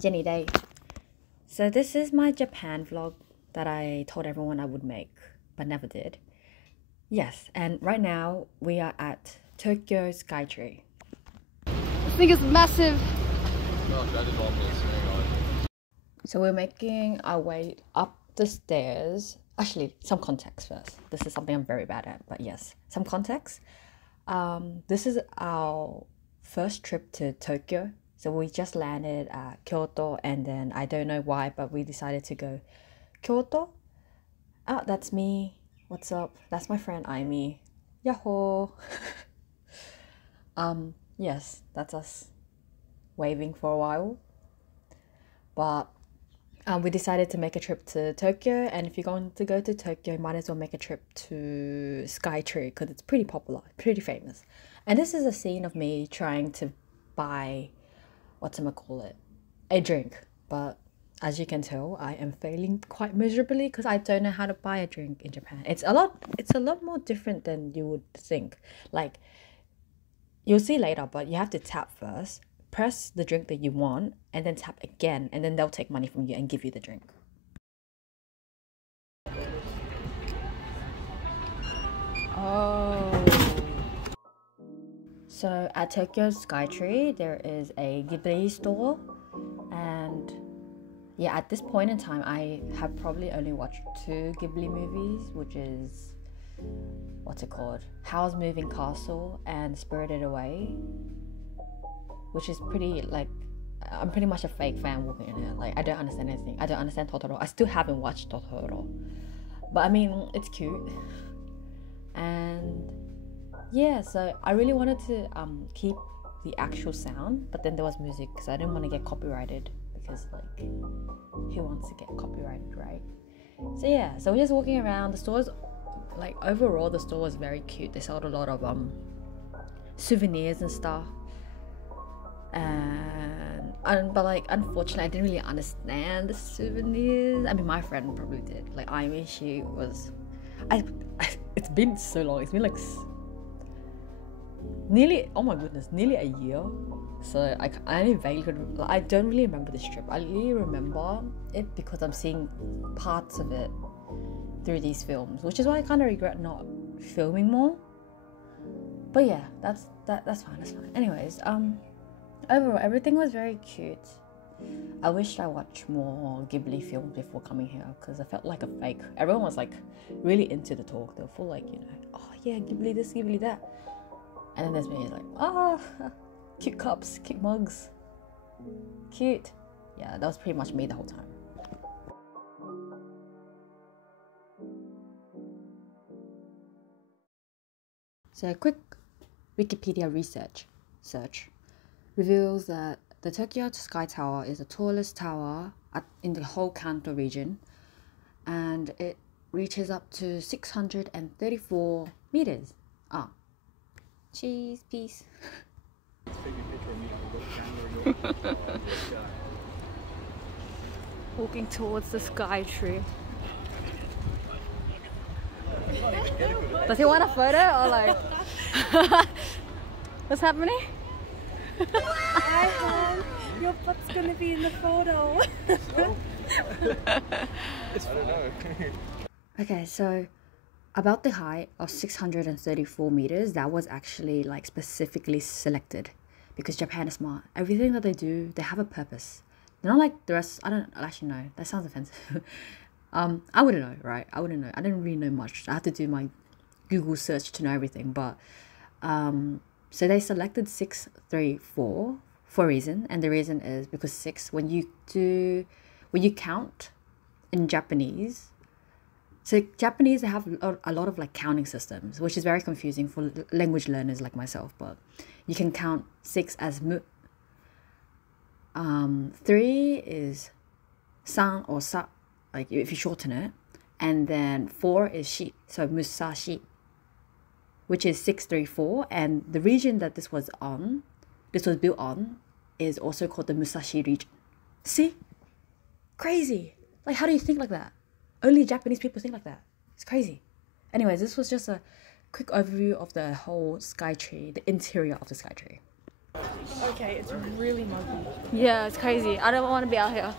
Jenny Day. So this is my Japan vlog that I told everyone I would make, but never did. Yes, and right now we are at Tokyo Skytree. This thing is massive! So we're making our way up the stairs. Actually, some context first. This is something I'm very bad at, but yes, some context. This is our first trip to Tokyo. So we just landed at Kyoto, and then I don't know why, but we decided to go Kyoto. Oh, that's me. What's up? That's my friend Aimi. Yahoo! Yes, that's us waving for a while. But we decided to make a trip to Tokyo, and if you're going to go to Tokyo, you might as well make a trip to Skytree because it's pretty popular, pretty famous. And this is a scene of me trying to buy, a drink. But as you can tell, I am failing quite miserably because I don't know how to buy a drink in Japan. It's a lot more different than you would think. Like, you'll see later, but you have to tap first, press the drink that you want, and then tap again, and then they'll take money from you and give you the drink. Oh. So at Tokyo Skytree, there is a Ghibli store, and yeah, at this point in time, I have probably only watched 2 Ghibli movies, which is, Howl's Moving Castle and Spirited Away, which is pretty, I'm pretty much a fake fan walking in it. Like, I don't understand anything. I don't understand Totoro. I still haven't watched Totoro, but I mean, it's cute. And yeah, so I really wanted to keep the actual sound, but then there was music because I didn't want to get copyrighted, because who wants to get copyrighted, right? So yeah, so we're just walking around. The store's overall the store was very cute. They sold a lot of souvenirs and stuff, and but unfortunately I didn't really understand the souvenirs. I mean, my friend probably did. Aimi, she was it's been so long. It's been nearly a year. So I only vaguely I don't really remember this trip. I really remember it because I'm seeing parts of it through these films, which is why I kind of regret not filming more. But yeah, that's fine. Anyways, overall everything was very cute. I wished I watched more Ghibli films before coming here because I felt like a fake. Everyone was really into the talk. They were full oh yeah, Ghibli this, Ghibli that. And then there's me cute cups, cute mugs, cute. Yeah, that was pretty much me the whole time. So a quick Wikipedia search reveals that the Tokyo Sky Tower is the tallest tower in the whole Kanto region, and it reaches up to 634 meters. Cheese, peace. Walking towards the Skytree. Does he want a photo or what's happening? Hi, hon. Your butt's gonna be in the photo. I don't know. Okay, so about the height of 634 meters, that was actually specifically selected because Japan is smart. Everything that they do, they have a purpose. They're not like the rest. I don't actually know. That sounds offensive. I wouldn't know, right? I wouldn't know. I didn't really know much. I had to do my Google search to know everything. But so they selected 634 for a reason, and the reason is because 6, when you count in Japanese. So Japanese, they have a lot of counting systems, which is very confusing for language learners like myself. But you can count 6 as mu. 3 is san or sa, if you shorten it, and then 4 is shi, so musashi, which is 634. And the region that this was built on, is also called the Musashi region. See, crazy. How do you think like that? Only Japanese people think like that. It's crazy. Anyways, this was just a quick overview of the whole Skytree, the interior of the Skytree. Okay, it's really muggy. Yeah, it's crazy. I don't want to be out here.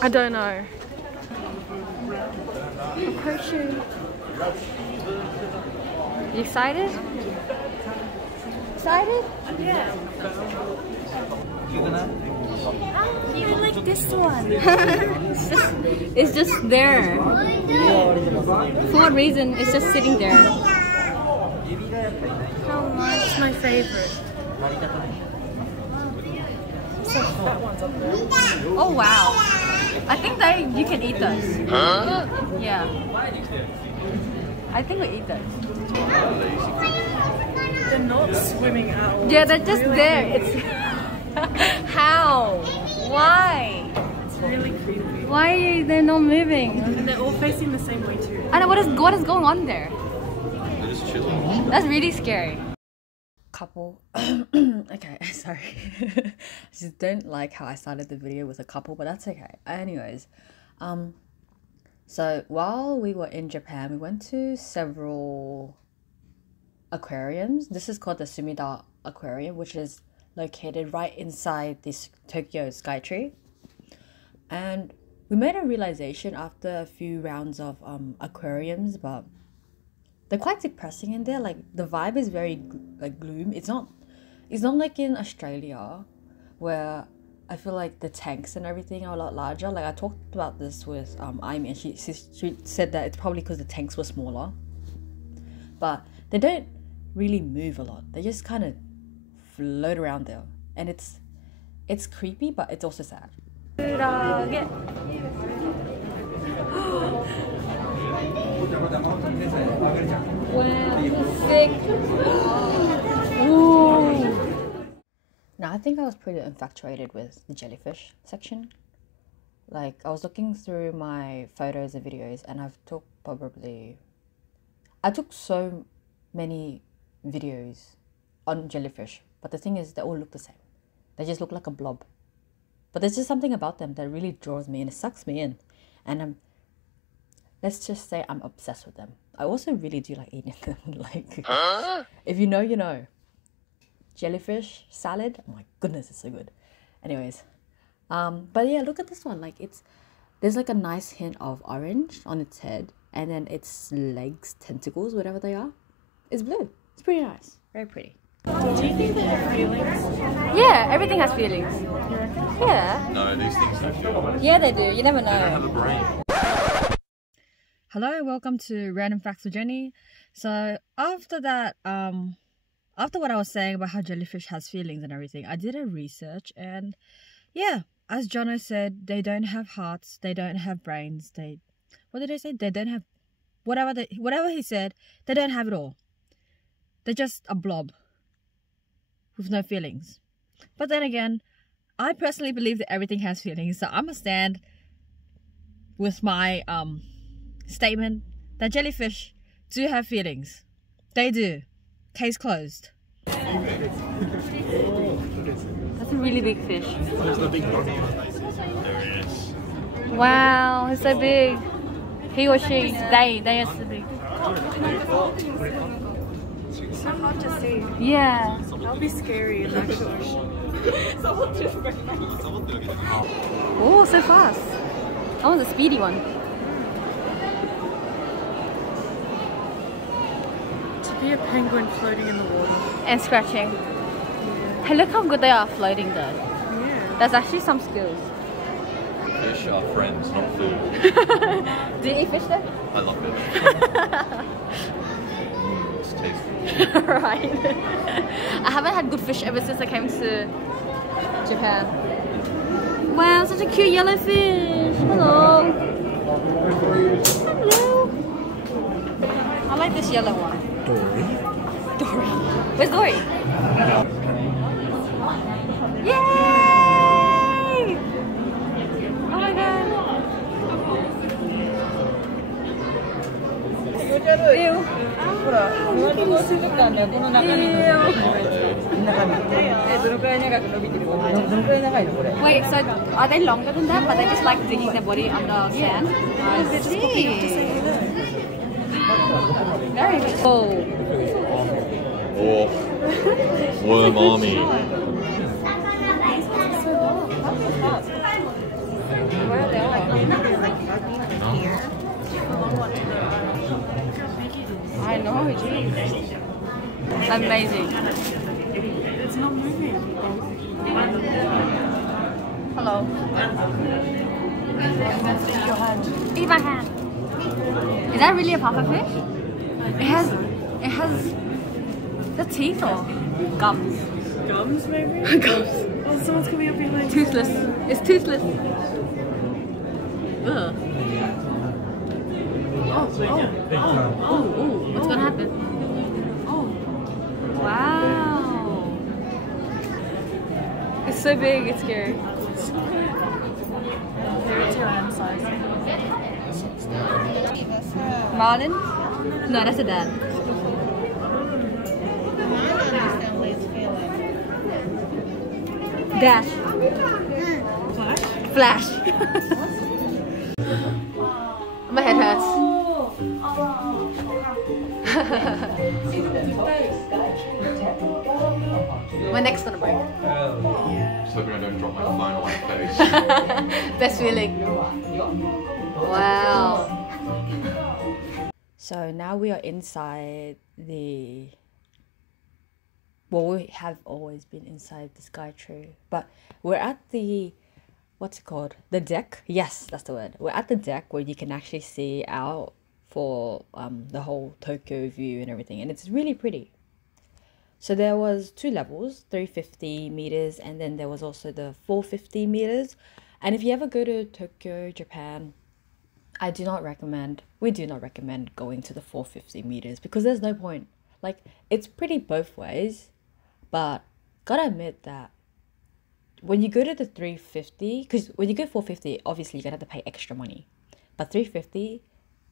I don't know. Approaching. You excited? Excited? Yeah. You like this one? It's just there. For what reason? It's just sitting there. How much? It's my favorite. So that one's up there. Oh wow! I think that you can eat those. Huh? Yeah. I think we eat those. They're not swimming out. Yeah, they're just there. It's how? Why? It's really creepy. Why are they not moving? And they're all facing the same way too. I know what is going on there. They're just chilling. That's really scary. Couple. Okay, sorry. I just don't like how I started the video with a couple, but that's okay. Anyways, so while we were in Japan, we went to several aquariums. This is called the Sumida Aquarium, which is located right inside this Tokyo Skytree. And we made a realization after a few rounds of aquariums, but they're quite depressing in there. Like the vibe is very like gloom. It's not like in Australia where I feel like the tanks and everything are a lot larger. Like I talked about this with Amy, and she said that it's probably because the tanks were smaller, but they don't really move a lot. They just kind of float around there, and it's creepy, but it's also sad. Now I think I was pretty infatuated with the jellyfish section. Like I was looking through my photos and videos, and I took so many videos on jellyfish, but the thing is they all look the same. They just look like a blob. But there's just something about them that really draws me and it sucks me in. And let's just say I'm obsessed with them. I also really do like eating them. Like, if you know, you know. Jellyfish salad, oh my goodness, it's so good. Anyways, but yeah, look at this one. Like there's like a nice hint of orange on its head, and then its legs, tentacles, whatever they are, is blue. It's pretty nice, very pretty. Do you think they have feelings? Yeah, everything has feelings. Yeah. No, these things have feelings. Yeah, they do. You never know. They don't have a brain. Hello, welcome to Random Facts with Jenny. So after that, after what I was saying about how jellyfish has feelings and everything, I did a research, and yeah, as Jono said, they don't have hearts, they don't have brains, what did I say? They don't have whatever he said, they don't have it all. They're just a blob with no feelings. But then again, I personally believe that everything has feelings, so I'm gonna stand with my statement that jellyfish do have feelings. They do. Case closed. That's a really big fish. There's the big one. There it is. Wow, it's so big. He or she, they are so big. It's so hard to see. Yeah. That'll be scary in that ocean. Oh, so fast. I want the speedy one. To be a penguin floating in the water. And scratching. Hey, look how good they are floating though. Yeah. That's actually some skills. Fish are friends, not food. Do you eat fish though? I love fish. It's tasty. Right. I haven't had good fish ever since I came to Japan. Wow, such a cute yellow fish. Hello. Hello. I like this yellow one. Dory. Where's Dory? Yay! Oh my god. Ew. Wait, so are they longer than that, but they just like digging their body under sand? I see. Very much. Oh, Oh, worm army. Where are they all? I know, geez. amazing. It's not moving. Hello. Eat my hand. Is that really a pufferfish? It has the teeth or gums. Gums, maybe? Gums. Oh, someone's coming up behind. Toothless. It's toothless. Ugh. Oh, what's gonna happen? Oh, Wow. It's so big, it's scary. they're Tyrann size. Marlin? No, that's a dad. Dash. Flash? Flash. My head hurts. My neck's gonna break. Just hoping I don't drop my phone on my face. Best feeling. Wow. So now we are inside the... Well, we have always been inside the Skytree, but we're at the... What's it called? The deck? Yes, that's the word. We're at the deck where you can actually see out for the whole Tokyo view and everything, and it's really pretty. So there was 2 levels, 350 meters, and then there was also the 450 meters. And if you ever go to Tokyo, Japan, we do not recommend going to the 450 meters because there's no point. Like, it's pretty both ways, but gotta admit that when you go to the 350, because when you go 450, obviously you're gonna have to pay extra money. But 350,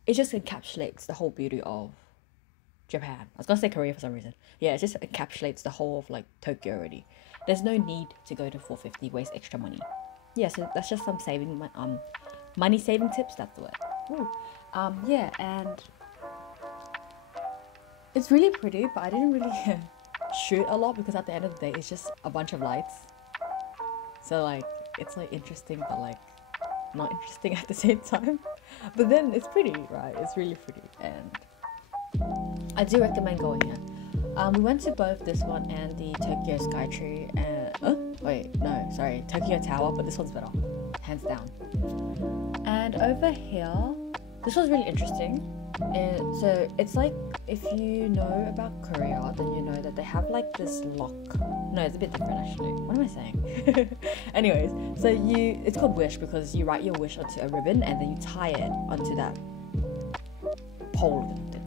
it just encapsulates the whole beauty of Japan. I was gonna say Korea for some reason. Yeah, it just encapsulates the whole of like Tokyo already. There's no need to go to 450, waste extra money. Yeah, so that's just some money saving tips, that's the word. Ooh. Yeah, and it's really pretty, but I didn't really shoot a lot because at the end of the day it's just a bunch of lights. So like it's like interesting but like not interesting at the same time. But then it's pretty, right? It's really pretty, and I do recommend going here. We went to both this one and the Tokyo Skytree and Tokyo Tower, but this one's better, hands down. And over here, this was really interesting. And so it's like, if you know about Korea, then you know that they have like this lock. No, it's a bit different actually. What am I saying? Anyways, so it's called wish because you write your wish onto a ribbon and then you tie it onto that pole thing.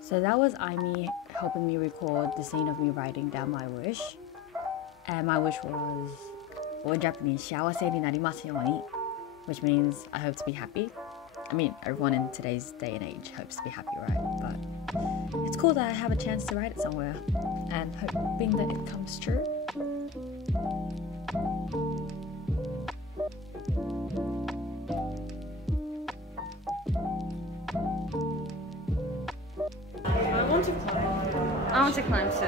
So that was Aimee helping me record the scene of me writing down my wish. And my wish was, well, in Japanese, 幸せになりますように, which means I hope to be happy. I mean, everyone in today's day and age hopes to be happy, right? But it's cool that I have a chance to write it somewhere and hoping that it comes true. I want to climb too.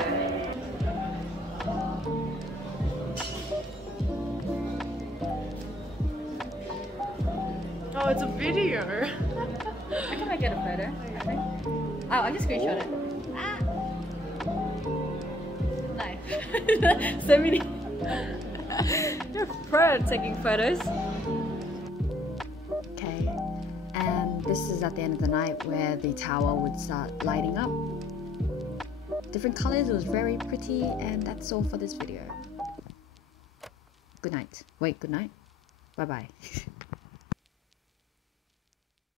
Oh, it's a video. I can make it a photo. Oh, I'll just screenshot it. Ah. No. So many. You're a pro at taking photos. Okay, and this is at the end of the night where the tower would start lighting up. Different colors, it was very pretty, and that's all for this video. Good night. Wait, good night? Bye bye.